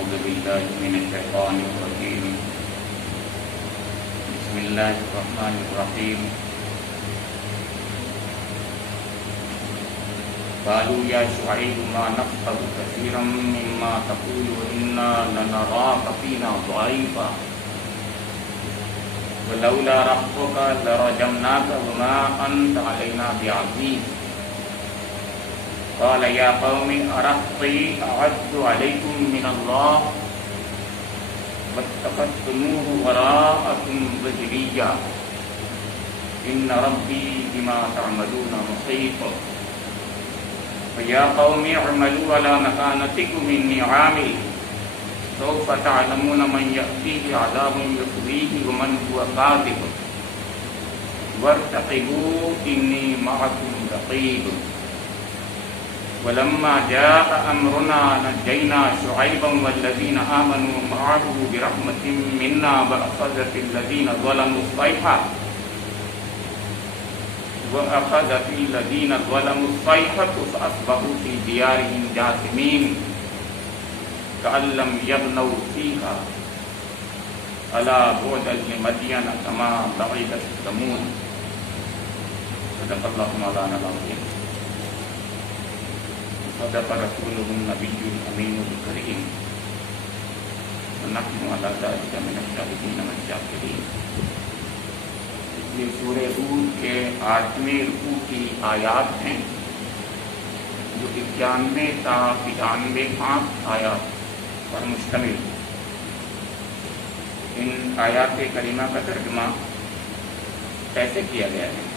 أعوذ بالله من الشيطان الرجيم بسم الله الرحمن الرحيم قالوا يا شعيب ما نفقه كثيرا مما تقول وإنا لنراك فينا ضعيفا ولولا رحمك لرجمناك وما أنت علينا بعزيز قال يا قوم أرهطي أعز عليكم من الله واتخذتموه وراءكم ظهريا إن ربي بما تعملون محيط ويا قوم اعملوا على مكانتكم إني عامل سوف تعلمون من يأتيه عذاب يخزيه ومن هو كاذب وارتقبوا إني معكم رقيب ولما جاء أمرنا نجينا شعيبا والذين آمنوا معه برحمة منا وأخذت الذين ظلموا الصيحة فأصبحوا في ديارهم جاثمين كأن لم يغنوا فيها ألا بعدا لمدين كما بعدت ثمود صدق الله مولانا العظيم صدق رسوله النبي الأمين الكريم ونحن على ذلك من الشاهدين والشاكرين. یہ سورہ ہود کے 8ویں رکوع کی آیات ہیں جو 91 تا 95 آیات پر مشتمل. ان آیات کریمہ کا ترجمہ کیسے کیا گیا ہے؟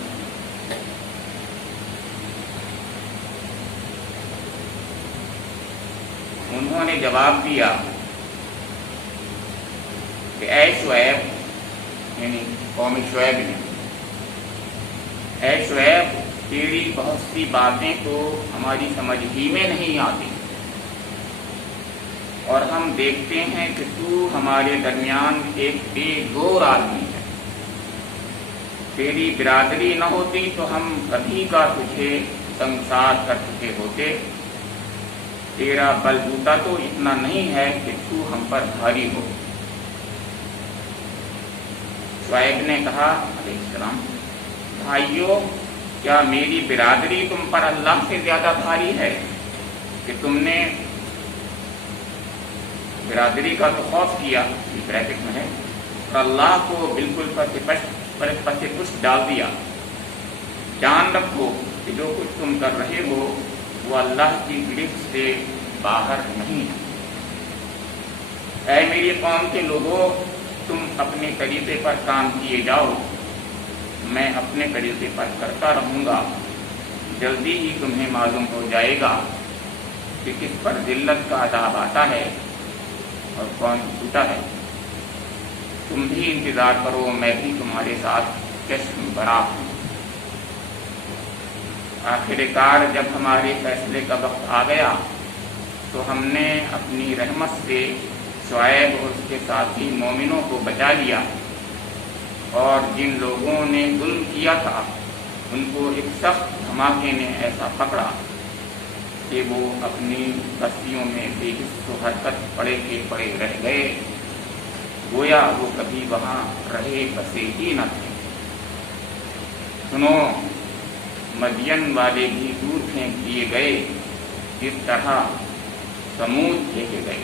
انہوں نے جواب دیا کہ اے شعیب، یعنی قوم شعیب نے، اے شعیب تیری بہت سی باتیں تو ہماری سمجھ ہی میں نہیں آتی، اور ہم دیکھتے ہیں کہ تو ہمارے درمیان ایک بے گور آدمی ہے. تیری برادری نہ ہوتی تو ہم کبھی کا تجھے سنسار کر چکے ہوتے. تیرا بلبوتا تو اتنا نہیں ہے کہ تو ہم پر بھاری ہو. شعیب نے کہا علیہ السلام، بھائیو، کیا میری برادری تم پر اللہ سے زیادہ بھاری ہے کہ تم نے برادری کا تو خوف کیا، بریکٹ میں ہے، اور اللہ کو بالکل پس پشت ڈال دیا. جان رکھو کہ جو کچھ تم کر رہے ہو وہ اللہ کی گرفت سے باہر نہیں ہے. اے میری قوم کے لوگوں، تم اپنے طریقے پر کام کیے جاؤ، میں اپنے طریقے پر کرتا رہوں گا. جلدی ہی تمہیں معلوم ہو جائے گا کہ کس پر ذلت کا عذاب آتا ہے اور کون جھوٹا ہے. تم بھی انتظار کرو، میں بھی تمہارے ساتھ چشم بڑا ہوں. آخر کار جب ہمارے فیصلے کا وقت آ گیا تو ہم نے اپنی رحمت سے شعیب اور اس کے ساتھی مومنوں کو بچا لیا، اور جن لوگوں نے ظلم کیا تھا ان کو ایک سخت دھماکے نے ایسا پکڑا کہ وہ اپنی بستیوں میں بے حس و حرکت پڑے کے پڑے رہ گئے، گویا وہ کبھی وہاں رہے بسے ہی نہ تھے. سنو، مدین والے بھی دور پھینک دیے گئے جس طرح سمود پھینکے گئے.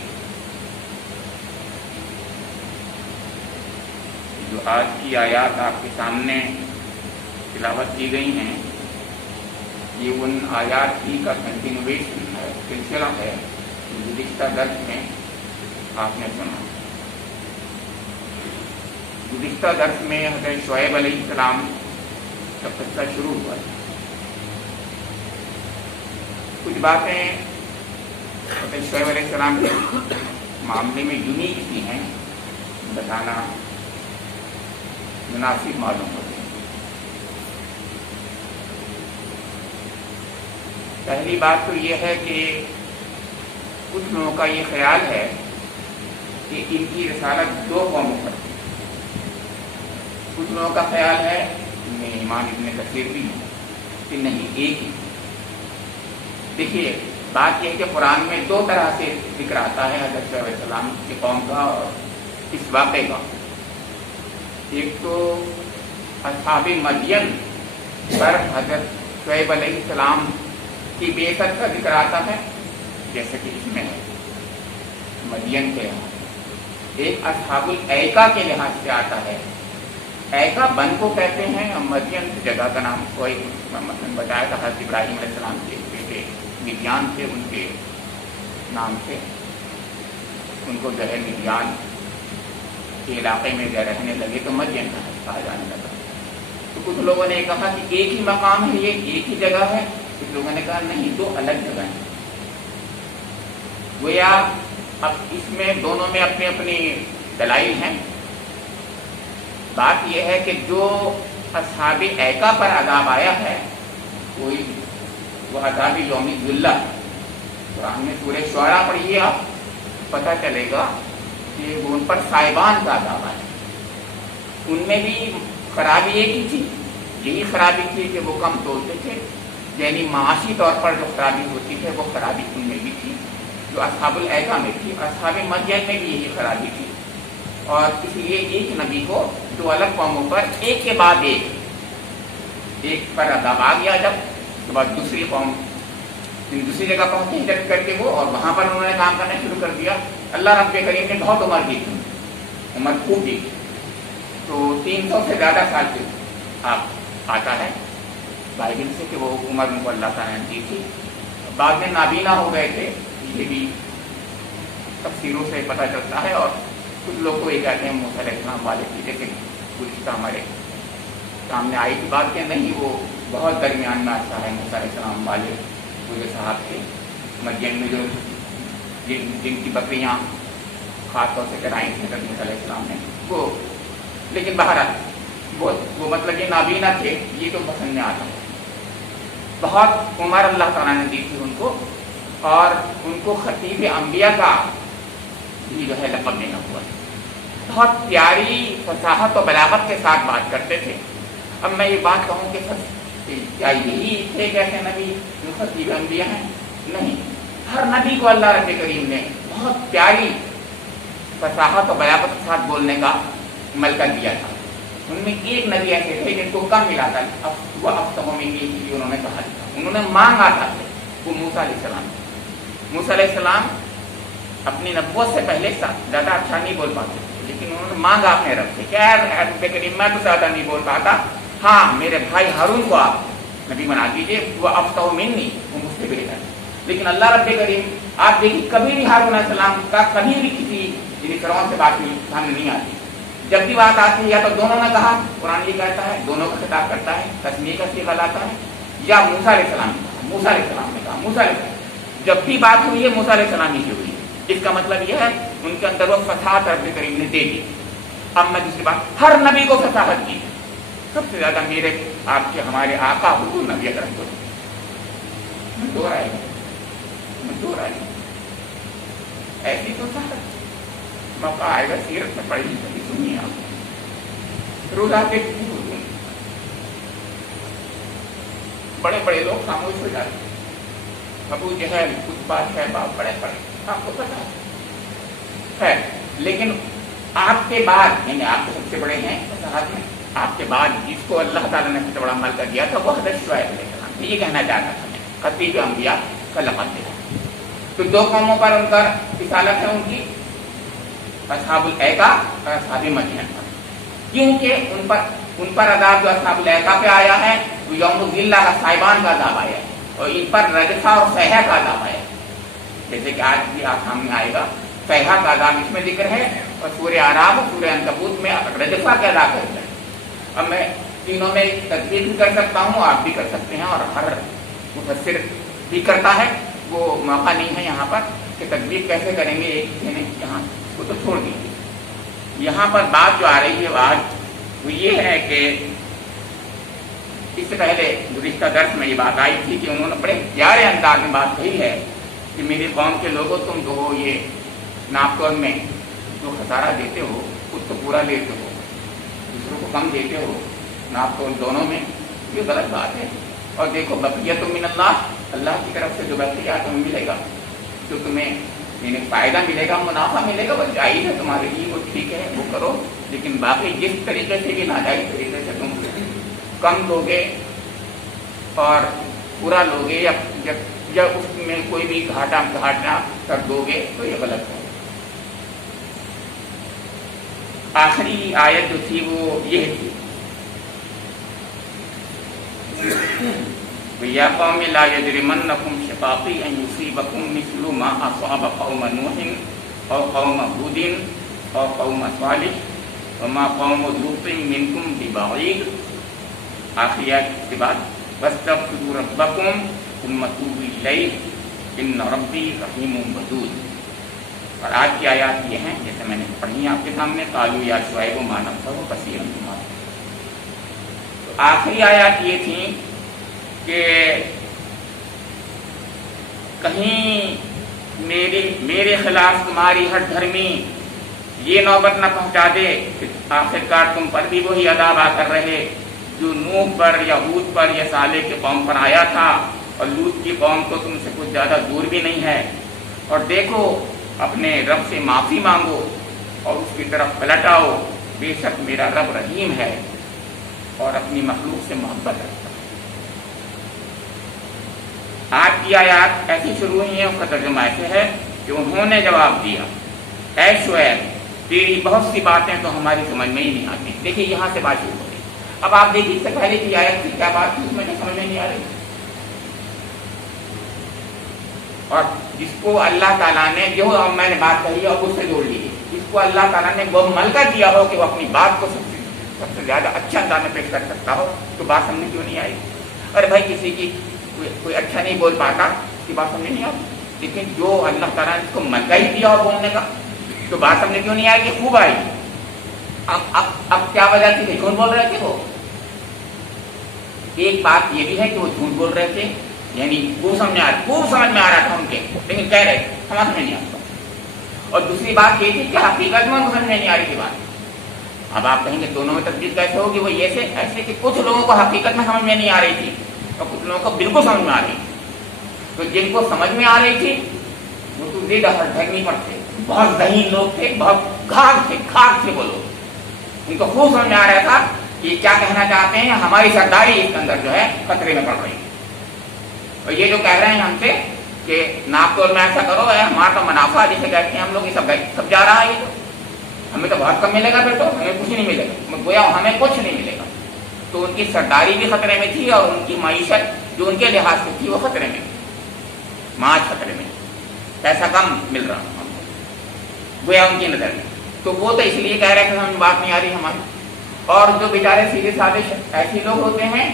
جو آج کی آیات آپ کے سامنے تلاوت کی گئی ہیں، یہ ان آیات کی کا کنٹینویشن ہے، سلسلہ ہے جو گزشتہ درس میں آپ نے سنا. گزشتہ درس میں حضرت شعیب علیہ السلام کا قصہ شروع ہوا ہے. کچھ باتیں حضرت شعیب علیہ السلام کے معاملے میں یونیک سی ہیں، بتانا مناسب معلوم ہوتے ہیں. پہلی بات تو یہ ہے کہ کچھ لوگوں کا یہ خیال ہے کہ ان کی رسالت 2 قوموں پر تھی. کچھ لوگوں کا خیال ہے، ان میں امام ابن کثیر بھی ہے، کہ نہیں، ایک ہی. دیکھیے، بات یہ ہے کہ قرآن میں دو طرح سے ذکر آتا ہے حضرت شعیب علیہ السلام کی قوم کا اور اس واقعے کا. ایک تو اصحاب مدین پر حضرت شعیب علیہ السلام کی بعثت کا ذکر آتا ہے جیسے کہ اس میں ہے مدین کے یہاں. ایک اصحاب الایکا کے لحاظ سے آتا ہے. ایکا بن کو کہتے ہیں، مدین جگہ کا نام کوئی بتایا تھا حضرت ابراہیم علیہ السلام کے بیٹے مدیان سے ان کے نام سے ان کو جو ہے مدیان کے علاقے میں جو رہنے لگے تو مدین کہا جانے لگا. تو کچھ لوگوں نے کہا کہ ایک ہی مقام ہے، یہ ایک ہی جگہ ہے. کچھ لوگوں نے کہا نہیں، دو الگ جگہ ہیں. گویا اب اس میں دونوں میں اپنی اپنی دلائل ہیں. بات یہ ہے کہ جو اصحاب ایکا پر عذاب آیا ہے کوئی وہ عذاب یوم ذلہ، قرآن میں سورہ شعراء پڑھیے آپ، پتہ چلے گا کہ وہ ان پر صائبان کا عذاب آیا. ان میں بھی خرابی ایک ہی تھی، یہی خرابی تھی کہ وہ کم تولتے تھے، یعنی معاشی طور پر جو خرابی ہوتی ہے وہ خرابی ان میں بھی تھی جو اصحاب الایکا میں تھی. اصحاب مدین میں بھی یہی خرابی تھی. اور اس لیے ایک نبی کو دو الگ قوموں پر ایک کے بعد ایک پر عذاب آ گیا. جب اس کے بعد دوسری قوم دوسری جگہ پہنچی ہجرت کر کے وہ، اور وہاں پر انہوں نے کام کرنا شروع کر دیا. اللہ رب کریم نے بہت عمر دی تھی، عمر خوب دی. تو 300 سے زیادہ سال سے آپ آتا ہے بائبل سے کہ وہ عمر ان کو اللہ تعالیٰ نے دی تھی. بعد میں نابینا ہو گئے تھے، یہ بھی تفسیروں سے پتہ چلتا ہے. اور کچھ لوگ کو یہ کہتے ہیں موسیٰ علیہ السلام والے کی، جیسے گزشتہ ہمارے سامنے آئی تھی بات کہ نہیں، وہ بہت درمیان میں عرصہ ہے موسیٰ علیہ السلام والے پورے صاحب کے مدین میں جو جن کی بکریاں خاص طور سے چرائیں تھیں حضرت موسیٰ علیہ السلام نے وہ. لیکن بہرحال وہ مطلب یہ نابینا تھے، یہ تو پسند میں آتا ہے. بہت عمر اللہ تعالیٰ نے دی تھی ان کو، اور ان کو خطیب انبیاء کا بھی جو ہے لقب دینا ہوا. بہت پیاری فصاحت و بلاغت کے ساتھ بات کرتے تھے. اب میں یہ بات کہوں کہ کیا یہی تھے کیسے نبی جو خطیب انبیاء ہیں؟ نہیں، ہر نبی کو اللہ رب کریم نے بہت پیاری فصاحت و بلاغت کے ساتھ بولنے کا ملکہ دیا تھا. ان میں ایک نبی ایسے تھے جن کو کم ملا تھا، وہ افصحوا منی بھی انہوں نے کہا تھا. انہوں نے مانگا تھا وہ موسیٰ علیہ السلام. موسیٰ علیہ السلام اپنی نبوت سے پہلے زیادہ اچھا نہیں بول پاتے، لیکن انہوں نے مانگا اپنے رب سے، کیا رب کریم میں تو زیادہ نہیں بول پاتا، ہاں میرے بھائی ہارون کو آپ نبی بنا دیجیے، وہ افصح منی، وہ مجھ سے بہتر ہے. لیکن اللہ رب کریم آپ دیکھیے کبھی بھی ہارون علیہ السلام کا کبھی بھی کسی فرعون سے بات سامنے نہیں آتی. جب بھی بات آتی ہے یا تو دونوں نے کہا، قرآن یہ کہتا ہے دونوں کا خطاب کرتا ہے، تسمیہ کا صیغہ لاتا ہے، یا موسیٰ علیہ السلام نے کہا، موسیٰ علیہ السلام نے کہا، موسیٰ علیہ السلام. جب بھی بات ہوئی ہے موسیٰ علیہ السلام ہی سے ہوئی ہے. اس کا مطلب یہ ہے ان کے اندر وہ فصاحت رب کریم نے دے دی. اب میں دوسری بات، ہر نبی کو فصاحت کی، سب سے زیادہ میرے آپ کے ہمارے آقا حضور نبی اکرم کو دو رائے ایسی تو موقع آئے گا سیرت میں پڑھی کبھی سنیے آپ. روزہ کے بڑے بڑے لوگ خاموش ہو جاتے ہیں. ابو جہل کچھ بات ہے باپ بڑے بڑے آپ کو پتا ہے. لیکن آپ کے بعد یعنی آپ کے سب سے بڑے ہیں صحابہ میں، آپ کے بعد جس کو اللہ تعالیٰ نے سب سے بڑا عمل کر دیا تھا وہ حضرت شعیب علیہ السلام. یہ کہنا چاہتا تھا میں خطیب انبیاء کا لقب دیا. تو دو قوموں پر ان کا رسالت ہے ان کی، اصحاب الایکا اور اصحاب مدین پر. کیونکہ ان پر عذاب جو اصحاب الایکا پہ آیا ہے وہ یوم ذلہ کا صائبان کا عذاب آیا ہے، اور ان پر رجفہ اور صیحہ کا عذاب آیا ہے. جیسے کہ آج بھی آپ سامنے آئے گا صیحہ کا عذاب اس میں ذکر ہے، اور سورہ اعراف اور سورہ عنکبوت میں رجفہ کا عذاب ہے. اب میں تینوں میں تدبیر بھی کر سکتا ہوں، آپ بھی کر سکتے ہیں، اور ہر مفسر بھی کرتا ہے. وہ موقع نہیں ہے یہاں پر کہ تدبیر کیسے کریں گے ایک نے یہاں کو تو چھوڑ دیجیے. یہاں پر بات جو آ رہی ہے آج وہ یہ ہے کہ اس سے پہلے گزشتہ درس میں یہ بات آئی تھی کہ انہوں نے بڑے پیارے انداز میں بات کہی ہے کہ میری قوم کے لوگوں تم جو یہ ناپتول میں جو خسارہ دیتے ہو خود تو پورا لیتے ہو، دوسروں کو کم دیتے ہو. ناپتول دونوں میں یہ غلط بات ہے. اور دیکھو بقیت من اللہ اللہ کی طرف سے جو بقیہ تمہیں ملے گا، جو تمہیں یعنی فائدہ ملے گا، منافع ملے گا، وہ جائز ہے تمہارے لیے، وہ ٹھیک ہے، وہ کرو. لیکن باقی جس طریقے سے بھی ناجائز طریقے سے تم کم لوگے اور برا لوگے یا اس میں کوئی بھی گھاٹا کر دو گے تو یہ غلط ہے. آخری آیت جو تھی وہ یہ تھی، یا قوم لا یجرمنکم شقاقی ان یصیبکم مثل ما اصاب قوم نوح او قوم ہود او قوم صالح وما قوم لوط منکم ببعید. آخری آیت کے بعد واستغفروا ربکم ثم توبوا الیہ ان ربی رحیم ودود. اور آج کی آیات یہ ہیں جیسے میں نے پڑھی آپ کے سامنے، قالوا یا شعیب ما نفقه کثیرا مما. تو آخری آیات یہ تھیں کہ کہیں میرے خلاف تمہاری ہٹ دھرمی یہ نوبت نہ پہنچا دے کہ آخرکار تم پر بھی وہی عذاب آ کر رہے جو نوح پر یا ہود پر یا صالح کی قوم پر آیا تھا. اور لوط کی قوم تو تم سے کچھ زیادہ دور بھی نہیں ہے. اور دیکھو اپنے رب سے معافی مانگو اور اس کی طرف پلٹ آؤ، بے شک میرا رب رحیم ہے اور اپنی مخلوق سے محبت رکھتا ہے. آج کی آیات ایسی شروع ہوئی ہیں، اس کا ترجمہ ایسے ہے کہ انہوں نے جواب دیا، اے شعیب تیری بہت سی باتیں تو ہماری سمجھ میں ہی نہیں آتی. دیکھیے یہاں سے بات شروع ہو گئی. اب آپ دیکھیے اس سے پہلے کی آیت کی کیا بات تھی، اس میں تو سمجھ میں نہیں آ رہی. اور جس کو اللہ تعالیٰ نے جو میں نے بات کہی اور اس سے جوڑ لی، جس کو اللہ تعالیٰ نے وہ ملکہ دیا ہو کہ وہ اپنی بات کو سب سے زیادہ اچھا انداز میں پیش کر سکتا ہو، تو بات سمجھ کیوں نہیں آئی؟ ارے بھائی کسی کی کوئی اچھا نہیں بول پاتا، اس کی بات سمجھ نہیں آتی. لیکن جو اللہ تعالیٰ نے اس کو ملکہ ہی دیا ہو بولنے کا، تو بات سمجھ کیوں نہیں آئے گی؟ خوب آئی. اب کیا وجہ تھی کہ جھوٹ بول رہے تھے وہ؟ ایک بات یہ بھی ہے کہ وہ جھوٹ بول رہے تھے، یعنی خوب سمجھ میں آ رہا تھا ان کے، لیکن کہہ رہے تھے سمجھ میں نہیں آتا. اور دوسری بات یہ تھی کہ حقیقت میں ان کو سمجھ میں نہیں آ رہی تھی بات. اب آپ کہیں گے دونوں میں تفصیل کیسے ہوگی؟ وہ ایسے کہ کچھ لوگوں کو حقیقت میں سمجھ میں نہیں آ رہی تھی اور کچھ لوگوں کو بالکل سمجھ میں آ رہی تھی. تو جن کو سمجھ میں آ رہی تھی وہ تو زیادہ دھرمی پر تھے، بہت ذہین لوگ تھے، بہت گھاگ تھے وہ لوگ. ان کو خوب سمجھ میں آ رہا تھا کہ کیا کہنا چاہتے ہیں، ہماری سرداری اس کے اندر جو ہے خطرے میں پڑ رہی ہے. اور یہ جو کہہ رہے ہیں ہم سے کہ ناپ تول میں ایسا کرو، ہمارا تو منافع جسے کہتے ہیں ہم لوگ، یہ سب جا رہا ہے، یہ تو ہمیں تو بہت کم ملے گا، پھر تو ہمیں کچھ نہیں ملے گا، گویا ہمیں کچھ نہیں ملے گا. تو ان کی سرداری بھی خطرے میں تھی اور ان کی معیشت جو ان کے لحاظ سے تھی وہ خطرے میں تھی، معاش خطرے میں، پیسہ کم مل رہا گویا ان کی نظر میں. تو وہ تو اس لیے کہہ رہے کہ ہمیں بات نہیں آ رہی ہماری. اور جو بیچارے سیدھے سادے ایسے لوگ ہوتے ہیں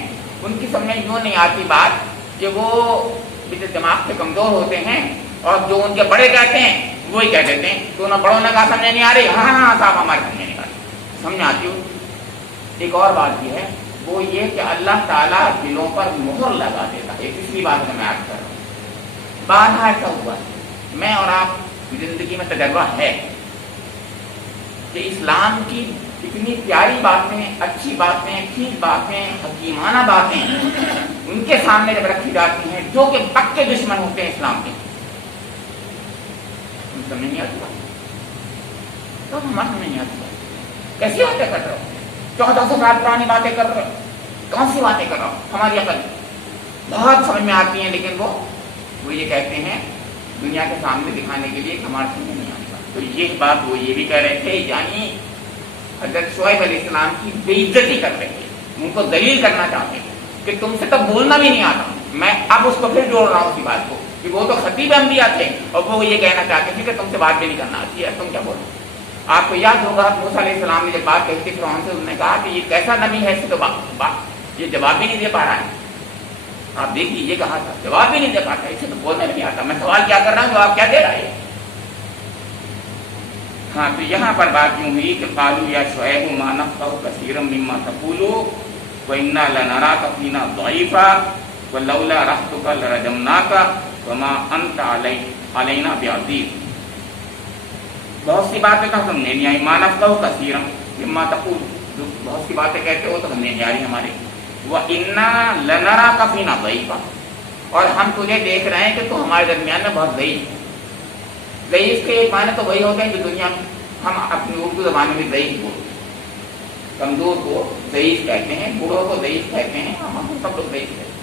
ان کی سمجھ یوں نہیں آتی بات کہ وہ دماغ سے کمزور ہوتے ہیں اور جو ان کے بڑے کہتے ہیں وہی کہہ دیتے ہیں. تو انہیں بڑوں نے کہا سمجھ نہیں آ رہی، ہاں صاحب ہمارے سمجھ نہیں آ رہی، سمجھ آتی ہو. ایک اور بات یہ ہے وہ یہ کہ اللہ تعالیٰ دلوں پر مہر لگا دیتا ہے. تیسری بات میں عرض کر رہا ہوں، بارہا ایسا ہوا ہے، میں اور آپ زندگی میں تجربہ ہے کہ اسلام کی اتنی پیاری باتیں، اچھی باتیں، ٹھیک باتیں، حکیمانہ باتیں ان کے سامنے جب رکھی جاتی ہیں جو کہ پکے دشمن ہوتے ہیں اسلام کے، سمجھ نہیں آتی بات، تو ہمارا سمجھ نہیں آتی بات. کیسی باتیں کر رہے ہو؟ 1400 سال پرانی باتیں کر رہے ہو، کون سی باتیں کر رہا ہو؟ ہماری عقل بہت سمجھ میں آتی ہیں، لیکن وہ یہ کہتے ہیں دنیا کے سامنے دکھانے کے لیے کہ ہمارے سمجھ نہیں آتا. تو یہ بات وہ یہ بھی کہہ رہے تھے، یعنی حضرت شعیب علیہ السلام کی بے عزتی کر رہے تھے، ان کو ذلیل کرنا چاہتے تھے کہ تم سے تو بولنا بھی نہیں آتا. میں اب اس کو پھر جوڑ رہا ہوں اسی بات کو کہ وہ تو خطیب انبیاء تھے اور وہ یہ کہنا چاہتے تھے کہ تم سے بات بھی نہیں کرنا آتی ہے، تم کیا بولو. آپ کو یاد ہوگا موسیٰ علیہ السلام نے جب بات کہی تھی فرعون سے، انہوں نے کہا کہ یہ کیسا نبی ہے، اسے تو یہ جواب بھی نہیں دے پا رہا ہے. آپ دیکھیے یہ کہا تھا جواب بھی نہیں دے پاتا، اسے تو بولنے نہیں آتا. میں سوال کیا کر رہا ہوں، جواب کیا دے رہا ہے. ہاں تو یہاں پر بات یوں ہوئی کہ قالوا یا شعیب ما نفقہ کثیرا مما تقول وإنا لنراک فینا ضعیفا ولولا رحمتک لرجمناک وما انت علینا بعزیز. بہت سی باتیں تو ہم نے نہیں آئی، ما نفقہ کثیرا مما تقول، جو بہت سی باتیں کہتے ہو تو ہم نے نہیں آ رہی ہمارے. وإنا لنراک فینا ضعیفا، اور ہم تجھے دیکھ رہے ہیں کہ تو ہمارے درمیان میں بہت ضعیف ہے. ضعیف کے ایک معنی تو وہی ہوتے ہیں جو دنیا میں ہم اپنی اردو زبان میں بھی ضعیف بولتے ہیں. کمزور کو ضعیف کہتے ہیں, بوڑھوں کو ضعیف کہتے ہیں, ہم سب لوگ ضعیف کہتے ہیں.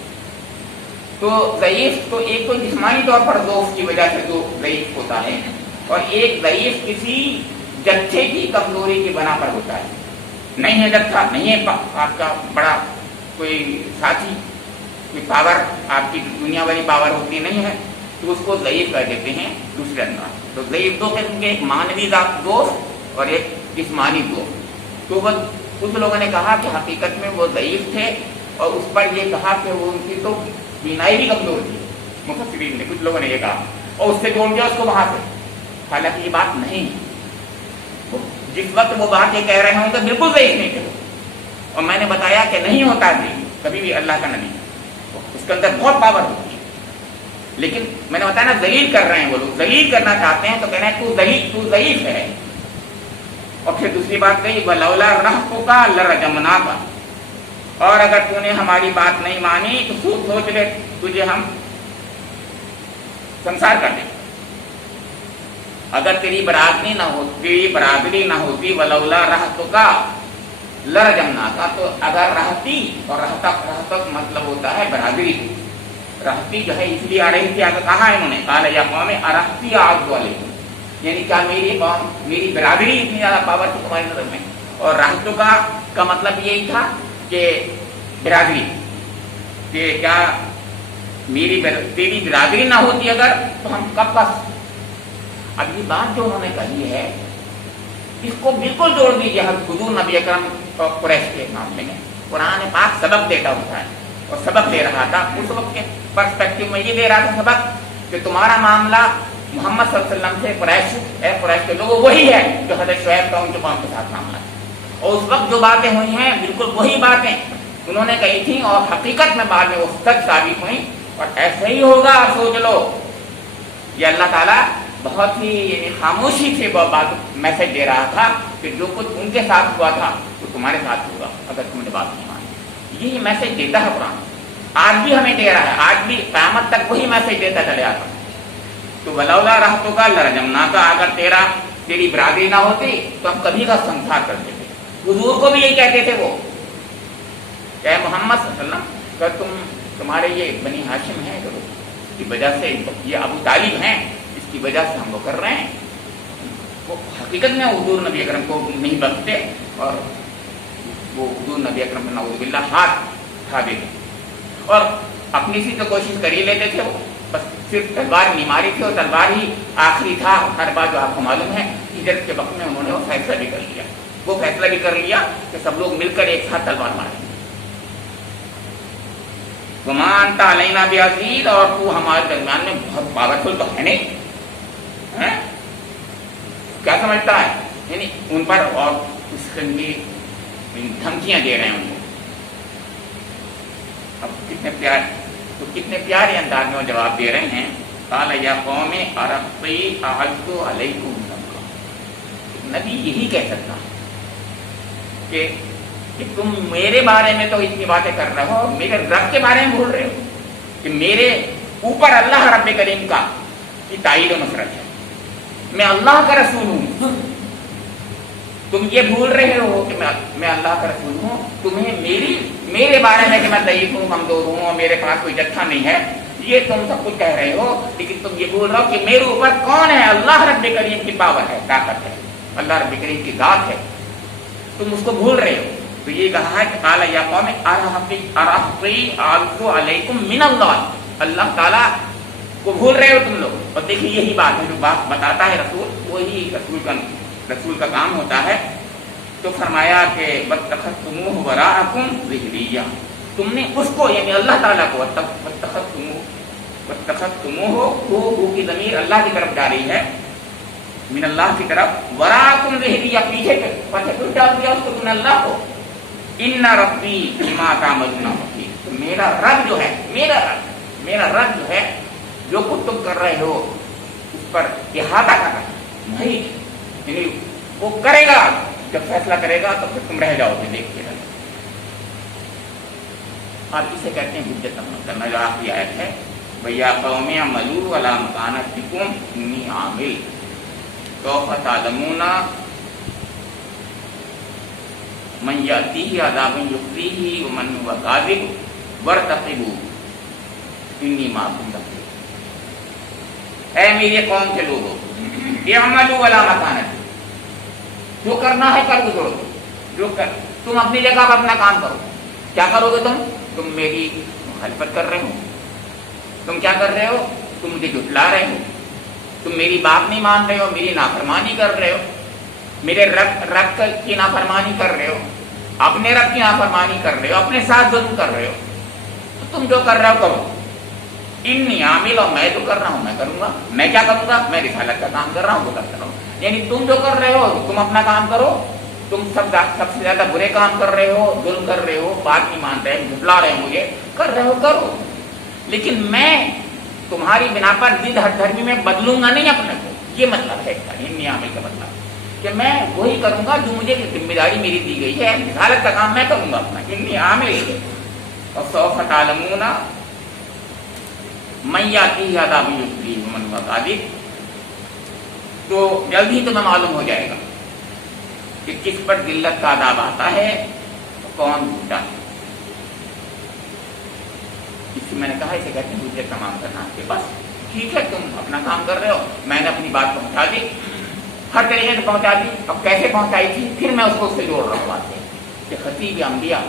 تو ضعیف تو ایک تو جسمانی طور پر ضعف کی وجہ سے جو ضعیف ہوتا ہے, اور ایک ضعیف کسی جتھے کی کمزوری کی بنا پر ہوتا ہے. نہیں ہے جتھا, نہیں ہے آپ کا بڑا کوئی ساتھی, کوئی پاور آپ کی دنیا والی پاور ہوتی نہیں ہے, تو اس کو ضعیف کر دیتے ہیں دوسرے انداز. تو ضعیف دو قسم کے, ایک مانوی دوست اور ایک جسمانی دوست. تو وہ کچھ لوگوں نے کہا کہ حقیقت میں وہ ضعیف تھے, اور اس پر یہ کہا کہ وہ ان کی تو بینائی بھی کمزور تھی. مفسرین نے, کچھ لوگوں نے یہ کہا, اور اس سے جوڑ دیا اس کو وہاں سے. حالانکہ یہ بات نہیں ہے. جس وقت وہ بات یہ کہہ رہے ہوں گے بالکل ضعیف نہیں تھے, اور میں نے بتایا کہ نہیں ہوتا ضعیف کبھی بھی اللہ کا نبی, اس کے اندر بہت پاور ہوتی ہے. لیکن میں نے بتایا نا, ذلیل کر رہے ہیں وہ لوگ, ذلیل کرنا چاہتے ہیں تو کہنا ہے تو ضعیف ہے. اور پھر دوسری بات کہی, وَلَوْلَا رَحْمُكَ لَرَجَمْنَاكَ, اور اگر تو نے ہماری بات نہیں مانی تو سوچ لے تجھے ہم سنسار کر دیں. اگر تیری برادری نہ ہوتی وَلَوْلَا رَحْمُكَ لَرَجَمْنَاكَ, تو اگر رہتی, اور رہتا مطلب ہوتا ہے برادری. رہتی جو ہے اس لیے آ رہی تھی, اگر کہا انہوں نے, قَالَ يَا قَوْمِ أَرَحْتِي أَعُزُّ عَلَيْكُمْ, یعنی کیا میری قوم, میری برادری اتنی زیادہ پاور تھی تمہاری نظر میں. اور رہتو کا مطلب یہی تھا کہ برادری, کہ کیا تیری برادری نہ ہوتی اگر, تو ہم کب بس. اب یہ بات جو انہوں نے کہی ہے اس کو بالکل جوڑ دیجیے حضور نبی اکرم قریش کے معاملے میں. قرآن پاک سبق دیتا ہوتا ہے, اور سبق دے رہا تھا اس وقت کے پرسپیکٹو میں, یہ دے رہا تھا سبق کہ تمہارا معاملہ محمد صلی اللہ علیہ وسلم سے قریش کے لوگوں وہی ہے جو حضرت شعیب کا ان کے قوم کے ساتھ معاملہ ہے. اور اس وقت جو باتیں ہوئی ہیں بالکل وہی باتیں انہوں نے کہی تھیں, اور حقیقت میں بعد میں وہ سچ ثابت ہوئی. اور ایسے ہی ہوگا, سوچ لو. یہ اللہ تعالیٰ بہت ہی یعنی خاموشی سے وہ بات میسج دے رہا تھا کہ جو کچھ ان کے ساتھ ہوا تھا وہ تمہارے ساتھ ہوگا اگر تم نے بات نہیں مانی. یہی میسج دیتا ہے قرآن, آج بھی ہمیں دے رہا ہے, آج بھی قیامت تک وہی میسج دیتا چلے آتا. تو وَلَوْلَا رَحْمُكَ لَرَجَمْنَاكَ, اگر تیری برادری نہ ہوتی تو ہم کبھی کا سنسار کر دیتے. حضور کو بھی یہی کہتے تھے وہ, کہ محمد صلی اللہ علیہ وسلم, کہ تمہارے یہ بنی ہاشم ہیں کی وجہ سے, یہ ابو طالب ہیں اس کی وجہ سے ہم وہ کر رہے ہیں. وہ حقیقت میں حضور نبی اکرم کو نہیں بخشتے, اور وہ حضور نبی اکرم کو نعوذ باللہ ہاتھ اٹھا دیتے, اور اپنی سی تو کوشش کر ہی لیتے تھے. وہ بس صرف تلوار نہیں ماری تھی, اور تلوار ہی آخری تھا ہر بار, جو آپ کو معلوم ہے ہجرت کے وقت میں انہوں نے وہ فیصلہ بھی کر لیا. وہ فیصلہ بھی کر لیا کہ سب لوگ مل کر ایک ساتھ تلوار ماریں. وَمَا أَنْتَ عَلَيْنَا بِعَزِيزٍ, اور تو ہمارے درمیان میں بہت پاورفل تو ہے نہیں. کیا سمجھتا ہے, یعنی ان پر اور اس کی دھمکیاں دے رہے ہیں ان کو. اب کتنے پیارے انداز میں وہ جواب دے رہے ہیں. قَالَ يَا قَوْمِ أَرَحْتِي أَعَزُّ عَلَيْكُمْ مِنَ اللَّهِ, نبی یہی کہہ سکتا کہ تم میرے بارے میں تو اتنی باتیں کر رہے ہو, میرے رب کے بارے میں بھول رہے ہو کہ میرے اوپر اللہ رب کریم کا کی تائید و نصرت ہے, میں اللہ کا رسول ہوں. تم یہ بھول رہے ہو کہ میں اللہ کا رسول ہوں. تمہیں میرے بارے میں کہ میں ضعیف ہوں, کمزور ہوں, اور میرے پاس کوئی جتھا نہیں ہے, یہ تم سب کچھ کہہ رہے ہو. لیکن تم یہ بھول رہے ہو کہ میرے اوپر کون ہے, اللہ رب کریم کی پاور ہے, طاقت ہے, اللہ رب کریم کی ذات ہے. تم اس کو بھول رہے ہو. تو یہ کہا ہے کہ قَالَ يَا قَوْمِ أَرَحْتِي أَعُزُّ عَلَيْكُمْ مِنَ اللَّهِ, اللہ تعالیٰ کو بھول رہے ہو تم لوگ. اور دیکھیے یہی بات ہے جو بات بتاتا ہے رسول, وہی رسول کا کام ہوتا ہے. تو فرمایا کہ وَاتَّخَذْتُمُوهُ وَرَاءَكُمْ ظِهْرِيًّا, تم نے اس کو یعنی اللہ تعالیٰ کو, وَاتَّخَذْتُمُوهُ کی ضمیر اللہ کی طرف جا رہی ہے, من اللہ کی طرف, وَرَاءَكُمْ ظِهْرِيًّا پیچھے پہ ڈال دیا اس کو تم نے اللہ کو. ان ربی بما تعملون بصیر, میرا رب جو ہے جو کچھ تم کر رہے ہو اس پر احاطہ کر رہا ہے نہیں, یعنی وہ کرے گا, جب فیصلہ کرے گا تو پھر تم رہ جاؤ گے دیکھتے رہے. آپ اسے کہتے ہیں حجت عمل کرنا, جو آخری آیت ہے وَيَا قَوْمِ اعْمَلُوا عَلَىٰ مَكَانَتِكُمْ إِنِّي عَامِلٌ سَوْفَ تَعْلَمُونَ مَن يَأْتِيهِ عَذَابٌ يُخْزِيهِ وَمَنْ هُوَ كَاذِبٌ وَارْتَقِبُوا إِنِّي مَعَكُمْ رَقِيبٌ۔ اے میری قوم کے لوگوں، اعملوا علی مکانتکم، جو کرنا ہے کر گزرو، جو کر تم اپنی جگہ پر اپنا کام کرو۔ کیا کرو گے تم میری مخالفت کر رہے ہو، تم کیا کر رہے ہو، تم مجھے جھٹلا رہے ہو، تم میری بات نہیں مان رہے ہو، میری نافرمانی کر رہے ہو، میرے رب کی نافرمانی کر رہے ہو، اپنے رب کی نافرمانی کر رہے ہو، اپنے ساتھ ظلم کر رہے ہو، تو تم جو کر رہے ہو کرو۔ انی عامل، اور میں جو کر رہا ہوں میں کروں گا۔ میں کیا کروں گا؟ میں رسالت کا کام کر رہا ہوں وہ کرتا رہا ہوں۔ یعنی تم جو کر رہے ہو تم اپنا کام کرو، تم سب سے زیادہ برے کام کر رہے ہو، ظلم کر رہے ہو، بات نہیں مان رہے، جھٹلا رہے ہو، مجھے کر رہے ہو کرو، لیکن میں تمہاری بنا پر ضد ہر دھرمی میں بدلوں گا نہیں اپنے کو۔ یہ مطلب ہے انی عامل کا مطلب کہ میں وہی کروں گا جو مجھے ذمہ داری میری دی گئی ہے، رسالت کا کام میں کروں گا اپنا، انی عامل۔ اور سوف تعلمون من یاتیہ عذاب یخزیہ ومن هو کاذب، تو جلد ہی تمہیں معلوم ہو جائے گا کہ کس پر ذلت کا عذاب آتا ہے تو کون جھوٹا ہے۔ اس میں نے کہا اسے کہتے ہیں حجت تمام کرنا، کہ بس ٹھیک ہے تم اپنا کام کر رہے ہو، میں نے اپنی بات پہنچا دی، ہر طریقے سے پہنچا دی۔ اب کیسے پہنچائی تھی پھر میں اس کو اس سے جوڑ رہا ہوں بات سے کہ خطیب انبیاء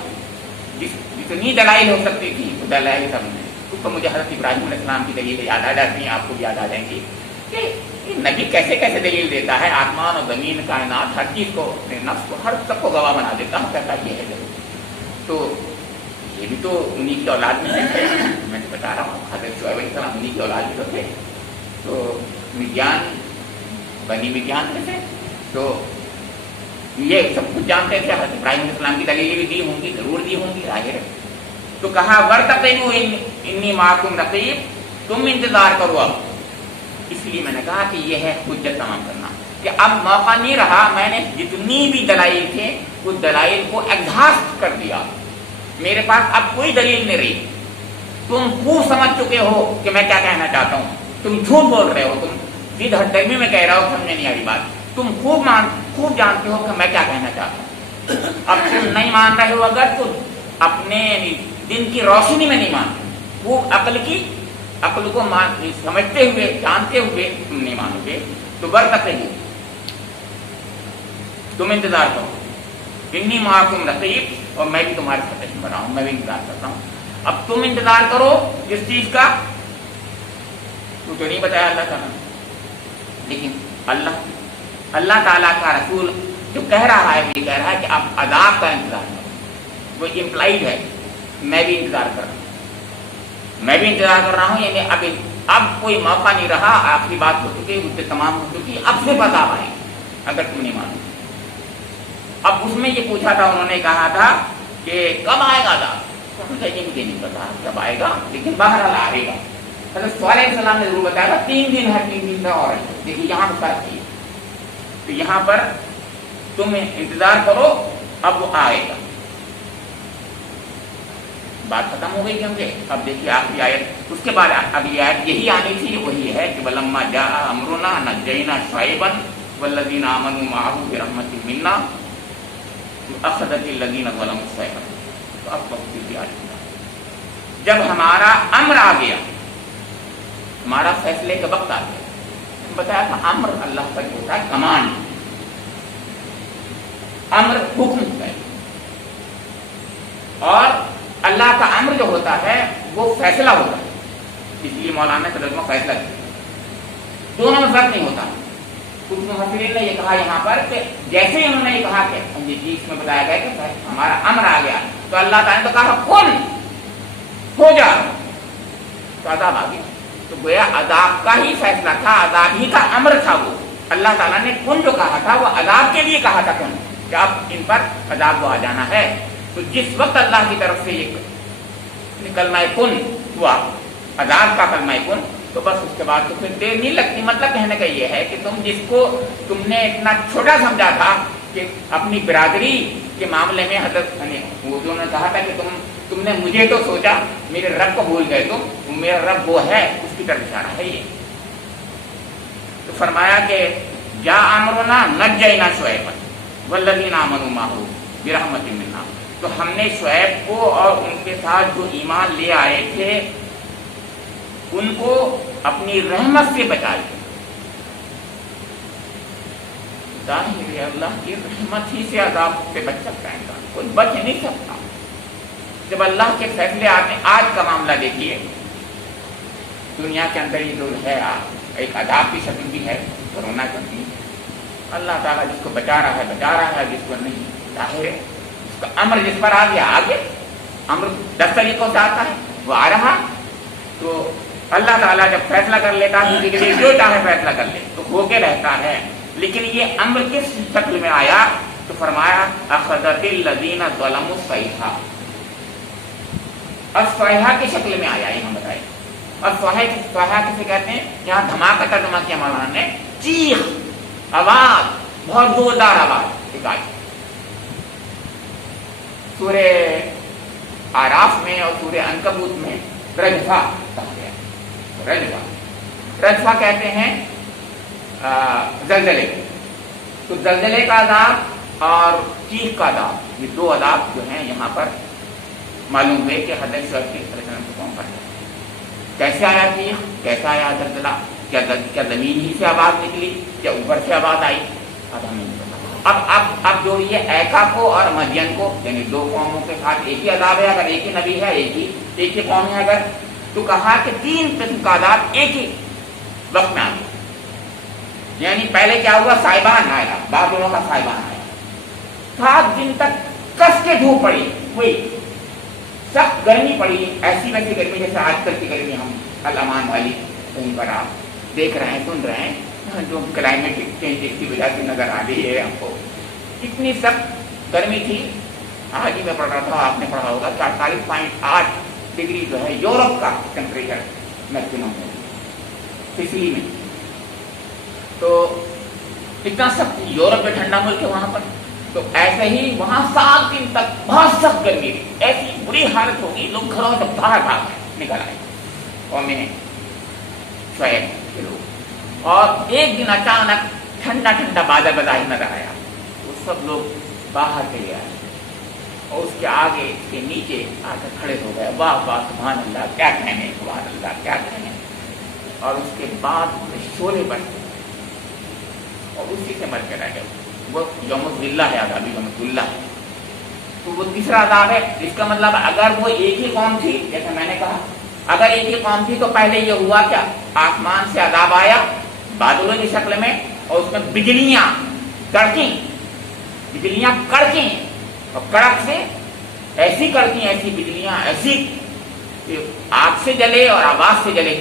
جتنی دلائل ہو سکتی تھی وہ دلائل سب نے، تو مجھے حضرت ابراہیم علیہ السلام کی دلیل یاد آ جاتی ہیں، آپ کو بھی یاد آ جائیں گی کہ نبی کیسے کیسے دلیل دیتا ہے، آسمان اور زمین کائنات ہر چیز کو، اپنے نفس کو، ہر سب کو گواہ بنا دیتا ہوں، کہتا یہ ہے ضرور۔ تو یہ بھی تو انہیں کی اولاد میں سے، میں نے بتا رہا ہوں حضرت شعیب علیہ السلام انہیں کی اولاد بھی تو تھے، تو وگیان بنی وگیان میں سے، تو یہ سب کچھ جانتے تھے۔ حضرت ابراہیم علیہ السلام کی دلیلیں بھی دی ہوں گی، ضرور دی ہوں گی، ظاہر ہے۔ تو کہا وَارْتَقِبُوا إِنِّي مَعَكُمْ رَقِيبٌ، تم انتظار کرو اب۔ اس لیے میں نے کہا کہ یہ ہے حجت تمام کرنا، کہ اب موقع نہیں رہا، میں نے جتنی بھی دلائل تھے اس دلائل کو ایگزاسٹ کر دیا، میرے پاس اب کوئی دلیل نہیں رہی۔ تم خوب سمجھ چکے ہو کہ میں کیا کہنا چاہتا ہوں، تم جھوٹ بول رہے ہو، تم ضد ہر درمی میں کہہ رہے ہو، سمجھنے نہیں آ رہی بات، تم خوب جانتے ہو کہ میں کیا کہنا چاہتا ہوں۔ اب تم نہیں مان رہے ہو، اگر تم اپنے دن کی روشنی میں نہیں مانتے، وہ عقل کو سمجھتے ہوئے جانتے ہوئے تم نہیں مانو گے، تو وَارْتَقِبُوا، تم انتظار کرو، انی معکم رقیب، اور میں بھی تمہارے ساتھ بنا ہوں، میں بھی انتظار کرتا ہوں۔ اب تم انتظار کرو جس چیز کا تو نہیں بتایا اللہ تعالیٰ نے، لیکن اللہ تعالیٰ کا رسول جو کہہ رہا ہے وہ یہ کہہ رہا ہے کہ اب عذاب کا انتظار کرو، وہ امپلائڈ ہے، میں بھی انتظار کر رہا ہوں، میں بھی انتظار کر رہا ہوں، یعنی اب کوئی موقع نہیں رہا، آخری بات ہو چکی، مدت تمام ہو چکی، اب سے عذاب آئے اگر تم نہیں مانو۔ اب اس میں یہ پوچھا تھا، انہوں نے کہا تھا کہ کب آئے گا عذاب، مجھے نہیں پتا کب آئے گا، لیکن بہرحال آئے گا۔ حضرت صالح علیہ السلام نے ضرور بتایا تھا 3 دن ہے، 3 دن کا اور ہے، دیکھیے یہاں پر فرق ہے، تو یہاں پر تم انتظار کرو اب وہ آئے گا۔ بات ختم ہو گئی کیونکہ اب دیکھیے آخری آیت، اس کے بعد اگلی آیت یہی آنی تھی، وہی ہے کہ وَلَمَّا جَاءَ أَمْرُنَا نَجَّيْنَا شُعَيْبًا وَالَّذِينَ آمَنُوا مَعَهُ بِرَحْمَةٍ مِنَّا وَأَخَذَتِ الَّذِينَ ظَلَمُوا الصَّيْحَةُ۔ تو اب وقت کی آیت، جب ہمارا امر آ گیا، ہمارا فیصلے کا وقت آ گیا، بتایا تھا امر اللہ کا جو ہوتا ہے کمانڈ، امر حکم ہے، اور اللہ کا امر جو ہوتا ہے وہ فیصلہ ہوتا ہے، اس لیے مولانا نے ترجمہ فیصلہ کیا، دونوں میں فرق نہیں ہوتا۔ کچھ مفسرین نے یہ کہا یہاں پر کہ جیسے ہی انہوں نے یہ کہا کہ جی اس میں بتایا گیا کہ ہمارا امر آ گیا، تو اللہ تعالیٰ نے تو کہا کن ہو جا، تو عذاب آ گیا، تو گویا عذاب کا ہی فیصلہ تھا، عذاب ہی کا امر تھا، وہ اللہ تعالیٰ نے کن جو کہا تھا وہ عذاب کے لیے کہا تھا، کن کہ اب ان پر عذاب کو آ جانا ہے۔ تو جس وقت اللہ کی طرف سے یہ کلمہ کن ہوا، عذاب کا کلمہ کن، تو بس اس کے بعد تو پھر دیر نہیں لگتی۔ مطلب کہنے کا یہ ہے کہ تم جس کو تم نے اتنا چھوٹا سمجھا تھا کہ اپنی برادری کے معاملے میں حضرت وہ جو نے کہا تھا کہ تم تم نے مجھے تو سوچا، میرے رب کو بھول گئے تم، میرا رب وہ ہے، اس کی طرف اشارہ ہے یہ۔ تو فرمایا کہ جا امرنا نجینا شعیبا والذین آمنوا معہ برحمۃ منا، تو ہم نے شعیب کو اور ان کے ساتھ جو ایمان لے آئے تھے ان کو اپنی رحمت سے بچا لیا۔ ظاہر ہے اللہ کی رحمت ہی سے عذاب سے بچ سکتا ہے انسان، کوئی بچ نہیں سکتا۔ جب اللہ کے فیصلے آتے ہیں، آج کا معاملہ دیکھیے، دنیا کے اندر یہ جو ہے ایک عذاب کی شکل بھی ہے، کورونا کی، اللہ تعالیٰ جس کو بچا رہا ہے، جس کو نہیں، ظاہر ہے اس کا امر جس پر آ گیا آگے، امر 10 طریقوں سے آتا ہے، وہ آ رہا، تو اللہ تعالیٰ جب فیصلہ کر لیتا ہے کسی کے لیے جو چاہے فیصلہ کر لے تو ہو کے رہتا ہے۔ لیکن یہ امر کس شکل میں آیا؟ تو فرمایا اخذت الذین ظلموا الصیحہ، الصیحہ کی شکل میں آیا، یہاں بتائے۔ اور صیحہ کسے کہتے ہیں؟ یہاں دھماکہ ترجمہ کیا مولانا نے، چیخ، آواز، بہت زوردار آواز ایک آئی۔ سورہ آراف میں اور سورہ عنکبوت میں رجفہ کہا گیا، رجفہ کہتے ہیں زلزلے، تو زلزلے کا عذاب اور چیخ کا عذاب، یہ دو عذاب جو ہیں یہاں پر معلوم ہوئے کہ حضرت شعیب کی قوم پر ہے۔ کیسے آیا چیخ، کیسا آیا زلزلہ، کیا زمین ہی سے آواز نکلی، کیا اوپر سے آواز آئی، اب ہمیں نہیں پتا۔ اب جو یہ ایکا کو اور مدین کو، یعنی دو قوموں کے ساتھ ایک ہی عذاب ہے، اگر ایک ہی نبی ہے، ایک ہی قوم ہے اگر، تو کہا کہ 3 قسم کا عذاب ایک ہی وقت میں آ گیا۔ یعنی پہلے کیا ہوا، سائبان آیا، بادلوں کا سائبان آیا، 7 دن تک کس کے دھوپ پڑی، وہی سخت گرمی پڑی، ایسی ویسی گرمی جیسے آج کل کی گرمی ہم الامان والی کہیں پر آپ دیکھ رہے ہیں، سن رہے ہیں، جو کلائمیٹک چینج کی وجہ سے نظر آ رہی ہے ہم کو، اتنی سخت گرمی تھی۔ آج ہی میں پڑھ رہا تھا، آپ نے پڑھا ہوگا، 48.8 ڈگری جو ہے یورپ کا ٹیمپریچر میکسیمم ہے سسلی میں، تو اتنا سخت، یورپ میں ٹھنڈا ملک ہے وہاں پر، تو ایسے ہی وہاں 7 دن تک بہت سخت گرمی تھی، ایسی بری حالت ہوگی، لوگ گھروں سے باہر بھاگ نکل آئے قوم شعیب کے لوگ، اور ایک دن اچانک ٹھنڈا ٹھنڈا بادل بظاہر نظر آیا، وہ سب لوگ باہر چلے آئے اور اس کے آگے اس کے نیچے آ کر کھڑے ہو گئے، واہ واہ سبحان اللہ، کیا کہنے، سبحان اللہ کیا کہنے، اور اس کے بعد شعلے بڑھتے اور اسی سے مر کے رہ گئے۔ وہ یوم الذلہ ہے، عذاب یوم الذلہ ہے، تو وہ تیسرا عذاب ہے۔ اس کا مطلب اگر وہ ایک ہی قوم تھی، جیسے میں نے کہا، اگر ایک ہی قوم تھی تو پہلے یہ ہوا کیا، آسمان سے عذاب آیا بادلوں کی شکل میں، اور اس میں بجلیاں کڑکی، اور کڑک سے ایسی کڑکی، ایسی بجلیاں، ایسی کہ آگ سے جلے اور آواز سے جلے،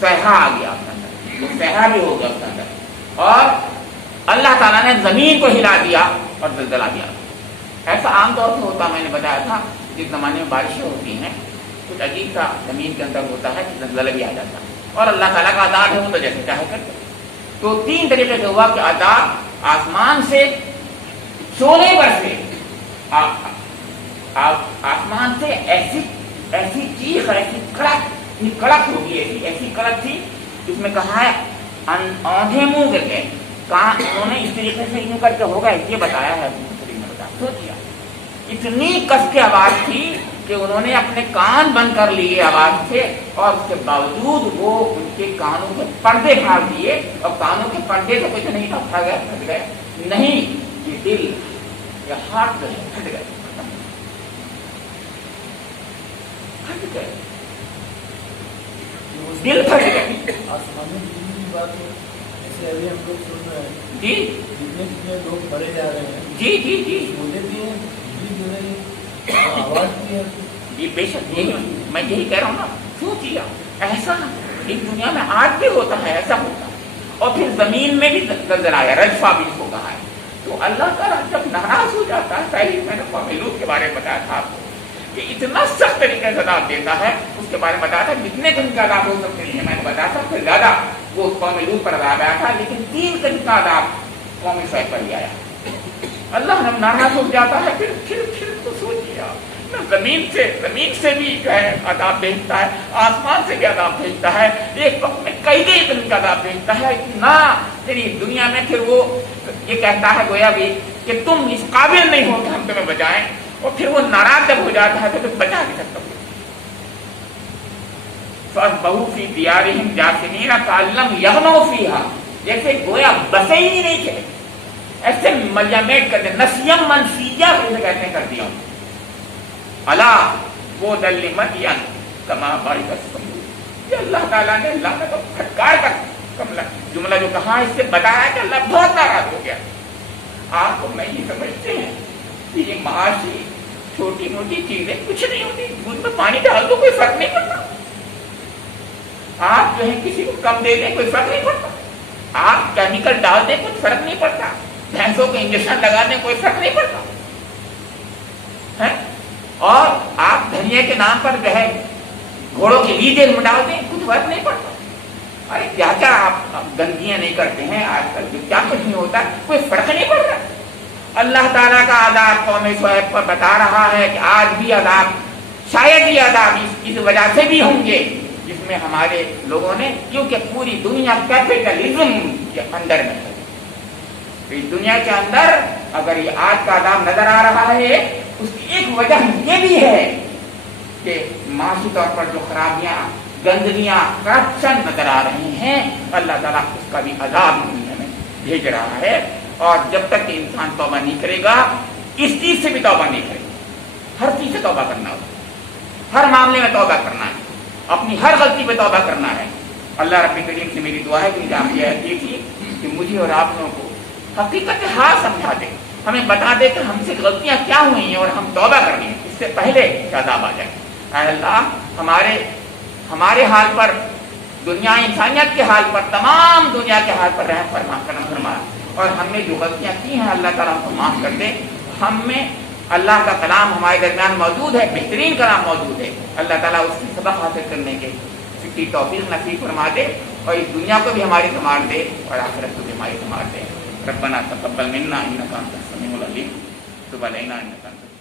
صیحہ آ گیا اس کے اندر، وہ صیحہ بھی ہو گیا اس کے اندر، اور اللہ تعالیٰ نے زمین کو ہلا دیا اور زلزلہ دیا۔ ایسا عام طور سے ہوتا، میں نے بتایا تھا، جس زمانے میں بارشیں ہوتی ہیں کچھ عجیب سا زمین کے اندر ہوتا ہے کہ زلزلہ بھی آ جاتا ہے، اور اللہ تعالیٰ کا عذاب ہے وہ تو جیسے چاہے کرتے۔ تو 3 طریقے سے ہوا کہ عذاب آسمان سے شعلے برسے، آسمان سے ایسی چیخ، ایسی کڑک ہوگی، ایسی کڑک تھی جس میں کہا ہے آنکھیں منہ کر کے، کہاں انہوں نے اس طریقے سے یوں کر کے ہوگا، یہ بتایا ہے، سوچیا اتنی کس کے آواز تھی کہ انہوں نے اپنے کان بند کر لیے آواز سے، اور اس کے باوجود وہ ان کے کانوں کے پردے پھاڑ دیے، اور کانوں کے پردے سے کچھ نہیں تھا، پھٹ گئے نہیں، یہ دل یا ہاتھ پھٹ گئے، دل پھٹ گئے۔ ابھی ہم لوگ سن رہے ہیں جی جتنے لوگ مرے جا رہے ہیں، جی جی جی بولے بھی ہیں، بجلی جو ہے آواز بھی ہے، جی بے شک، یہی میں یہی کہہ رہا ہوں نا، سوچیے ایسا اس دنیا میں آج بھی ہوتا ہے، ایسا ہوتا ہے۔ اور پھر زمین میں بھی زلزلہ آیا، رجفہ بھی اس کو کہا ہے۔ تو اللہ تعالیٰ جب ناراض ہو جاتا ہے، پہلے میں نے قوم لوط کے بارے میں بتایا تھا آپ کو کہ اتنا سخت طریقے سے عذاب دیتا ہے، اس کے بارے میں بتایا تھا جتنے قسم کا عذاب ہو سکتے ہیں، میں نے بتایا تھا پھر زیادہ وہ قوم لوط پر عذاب آیا تھا، لیکن 3 قسم کا عذاب قوم شعیب پر ہی آیا۔ اللہ ناراض ہو جاتا ہے، پھر تو سوچیے آپ، زمین سے بھی جو ہے عذاب بھیجتا ہے، آسمان سے بھی عذاب بھیجتا ہے، ایک وقت میں کئی دن کا عذاب بھیجتا ہے نہ تیری دنیا میں، پھر وہ یہ کہتا ہے گویا بھی کہ تم اس قابل نہیں ہو کہ ہم تمہیں بچائیں، اور پھر وہ ناراض جب ہو جاتا ہے تو پھر بچا نہیں سکتا۔ فَأَصْبَحُوا فِي دِيَارِهِمْ جَاثِمِينَ كَأَن لَّمْ يَغْنَوْا فِيهَا، جیسے گویا بسے ہی نہیں تھے، ایسے ملیمیٹ کر دیا، نسیم منسیہ اسے کہتے ہیں، کر دیا۔ الا بُعْدًا لِمَدْيَنَ كَمَا بَعِدَ ثَمُودُ، یہ اللہ تعالیٰ نے اللہ کو پھٹکار کر جملہ جو کہا اس سے بتایا کہ اللہ بہت ناراض ہو گیا۔ آپ کو نہیں سمجھتے ہیں کہ یہ معاشی چھوٹی موٹی چیزیں کچھ نہیں ہوتی، دودھ میں پانی ڈال دو کوئی فرق نہیں پڑتا، آپ جو ہے کسی کو کم دے دیں کوئی فرق نہیں پڑتا، آپ کیمیکل ڈال دیں کچھ فرق نہیں پڑتا، بھینسوں کو انجیکشن لگا دیں کوئی فرق نہیں پڑتا ہے، اور آپ دھنیا کے نام پر جو ہے گھوڑوں کی لیجیں ڈال دیں کچھ فرق نہیں پڑتا۔ ارے کیا کیا آپ گندگیاں نہیں کرتے ہیں آج کل، جو کیا کچھ نہیں ہوتا کوئی فرق نہیں پڑ رہا۔ اللہ تعالیٰ کا عذاب قوم شعیب پر بتا رہا ہے کہ آج بھی عذاب، شاید یہ عذاب اس وجہ سے بھی ہوں گے جس میں ہمارے لوگوں نے، کیونکہ پوری دنیا کیپٹلزم کے اندر میں ہے، اس دنیا کے اندر اگر یہ آج کا عذاب نظر آ رہا ہے اس کی ایک وجہ یہ بھی ہے کہ معاشی طور پر جو خرابیاں، گندگیاں، کرپشن نظر آ رہے ہیں، اللہ تعالیٰ اس کا بھی عذاب دنیا میں بھیج رہا ہے، اور جب تک کہ انسان توبہ نہیں کرے گا، اس چیز سے بھی توبہ نہیں کرے گا، ہر چیز سے توبہ کرنا ہوگا، ہر معاملے میں توبہ کرنا ہے، اپنی ہر غلطی پہ توبہ کرنا ہے۔ اللہ رب کریم سے میری دعا ہے کہ آپ یہ دیکھیے کہ مجھے اور آپ لوگوں کو حقیقت ہاں سمجھا دے، ہمیں بتا دے کہ ہم سے غلطیاں کیا ہوئی ہیں اور ہم توبہ کر لیں اس سے پہلے کہ عذاب آ جائے۔ اے اللہ ہمارے حال پر، دنیا انسانیت کے حال پر، تمام دنیا کے حال پر رحم فرما، کرم فرما، اور ہم نے جو غلطیاں کی ہیں اللہ تعالیٰ ہم کو معاف کر دے۔ ہم میں اللہ کا کلام ہمارے درمیان موجود ہے، بہترین کلام موجود ہے، اللہ تعالیٰ اس کی سبق حاصل کرنے کی توفیق نصیب فرما دے، اور اس دنیا کو بھی ہماری سنبھال دے اور آخرت کو بھی ہماری سنبھال دے۔ ربنا تقبل منا انک انت السمیع العلیم، تب علینا انک انت